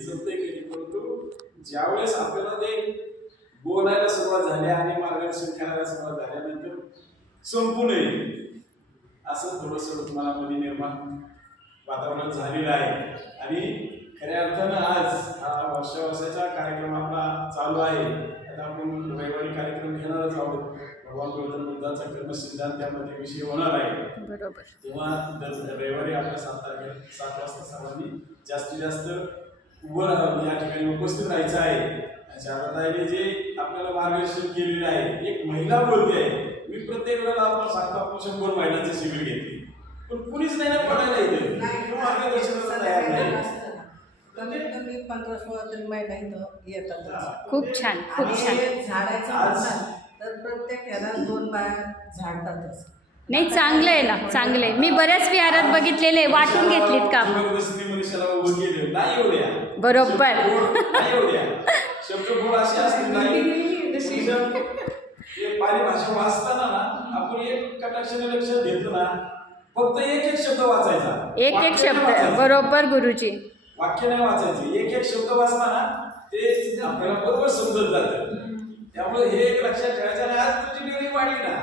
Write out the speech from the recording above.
सत्य केली, परंतु ज्यावेळेस आपल्याला ते बोलायला सुरुवात झाली आणि मार्गदर्शन करायला सुरुवात झाल्यानंतर संपू नये असं थोडंसं तुम्हाला मध्ये निर्माण वातावरण झालेलं आहे. आणि खऱ्या अर्थानं आज हा वर्षावर्षाचा कार्यक्रम आपला चालू आहे. आता आपण रविवारी कार्यक्रम घेणारच आहोत. भगवान गौतम बुद्धाचा कर्मसिद्धांत त्यामध्ये विषय होणार आहे. बरोबर. तेव्हा रविवारी आपल्या 7 वाजता सर्वांनी जास्तीत जास्त उभं या ठिकाणी उपस्थित राहायचं आहे. शारदाताईने जे आपल्याला मार्गदर्शन केलेलं आहे, एक महिला बोलते आहे. मी प्रत्येक वेळेला आपण सांगतो आपण 100 महिलांचे शिबिर घेतले, पण कुणीच नाही ना पडायला येते मार्गदर्शनाला तयार नाही. कमीत कमी 15-16 तरी महिला इथं येतात. खूप छान, खूप छान. झाडाचं म्हणतात तर प्रत्येक ह्याला 2 बाया झाडतातच. नाही, चांगलं आहे ना, चांगलं आहे. मी बऱ्याच विहारात बघितलेले, वाटून घेतलीत का मनुष्याला उभं केलं नाही एवढ्या बरोबर. नाही एवढ्या शब्दफोड अशी असते नाही. पाली भाषा वाचताना ना आपण एक कटाक्षाने लक्षात घेतो ना, फक्त एक शब्द वाचायचा, एक शब्द. बरोबर गुरुजी. वाक्य नाही वाचायचे, एक शब्द वाचला ना ते आपल्याला बरोबर समजत जातं. त्यामुळे हे एक लक्षात ठेवायचं. आणि आज तुझी डिग्री वाढली ना,